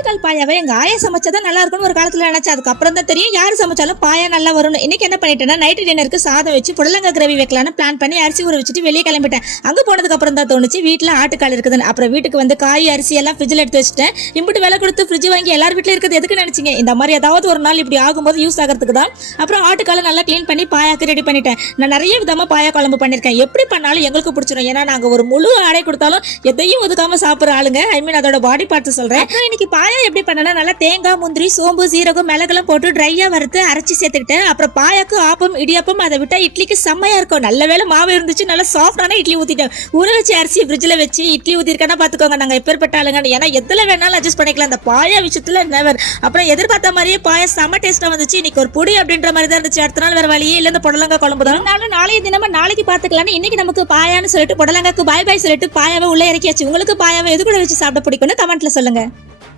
ஆட்டுக்கால் பாயாவை எங்க ஆயா சமைச்சா நல்லா இருக்கும்னு ஒரு காலத்துல நினைச்சா. அதுக்கப்புறம் தான் தெரியும் யார் சமைச்சாலும் பாயா நல்லா வரும்னு. இன்னைக்கு என்ன பண்ணிட்டேன்னா நைட்டு டின்னருக்கு சாதம் வச்சு புடலங்க கிரவி வைக்கலாம்னு பிளான் பண்ணி அரிசி ஊற வச்சுட்டு வெளியே கிளம்பிட்டேன். அங்க போனதுக்கு அப்புறம் தான் தோணுச்சு வீட்டுல ஆட்டுக்கால் இருக்குதுன்னு. அப்புறம் வீட்டுக்கு வந்து காய் அரிசி எல்லாம் ஃப்ரிட்ஜில் எடுத்து வச்சுட்டேன். இம்புட்டு விலை கொடுத்து ஃப்ரிட்ஜ் வாங்கி எல்லார் வீட்லயும் இருக்கிறது எதுக்கு நினைச்சீங்க? இந்த மாதிரி ஏதாவது ஒரு நாள் இப்படி ஆகும்போது யூஸ் ஆகிறதுக்கு தான். அப்புறம் ஆட்டுக்காலை நல்லா க்ளீன் பண்ணி பாயாக்கு ரெடி பண்ணிட்டேன். நான் நிறைய விதமா பாயா குழம்பு பண்ணிருக்கேன் எப்படி பண்ணாலும் எங்களுக்கு பிடிச்சிரும். ஏன்னா நாங்க ஒரு முழு ஆடை கொடுத்தாலும் எதையும் ஒதுக்காம சாப்பிடுற ஆளுங்க. ஐ மீன் அதோட பாடி பார்த்து சொல்றேன். இன்னைக்கு பாய் எப்படி பண்ணலாம்? நல்லா தேங்காய் முந்திரி சோம்பு சீரகம் மிளகுலாம் போட்டு ட்ரையாக வறுத்து அரைச்சி சேர்த்துக்கிட்டேன் அப்புறம் பாயாக்கு ஆப்பம் இடியாப்பம் அதை விட்டால் இட்லிக்கு செம்மையாக இருக்கும். நல்ல வேளை மாவு இருந்துச்சு நல்லா சாஃப்டான இட்லி ஊற்றிட்டேன் ஊற வச்சு அரிசி ஃப்ரிட்ஜில் வச்சு இட்லி ஊற்றிருக்கேன்னா பார்த்துக்கோங்க நாங்கள் எப்பேற்பட்ட ஆளுங்க ஏன்னா எதில் வேணாலும் அட்ஜஸ்ட் பண்ணிக்கலாம். அந்த பாயா விஷயத்தில் நெவர் அப்புறம் எதிர்பார்த்த மாதிரியே பாயா செம்ம டேஸ்ட்டாக வந்துச்சு. இன்னைக்கு ஒரு பொடி அப்படின்ற மாதிரி தான் இருந்துச்சு. அடுத்த நாள் வேறு வழியே இல்லை. இந்த புடலங்கா குழம்பு தான். நானும் நாளைய தினமாக நாளைக்கு பார்த்துக்கலாம்னு இன்னைக்கு நமக்கு பாயான்னு சொல்லிட்டு புடலங்காக்கு பாய் பாய் சொல்லிட்டு பாயாவை உள்ளே இறக்கியாச்சு. உங்களுக்கு பாயாவை எது கூட வச்சு சாப்பிட பிடிக்கும்னு கமெண்ட்டில் சொல்லுங்கள்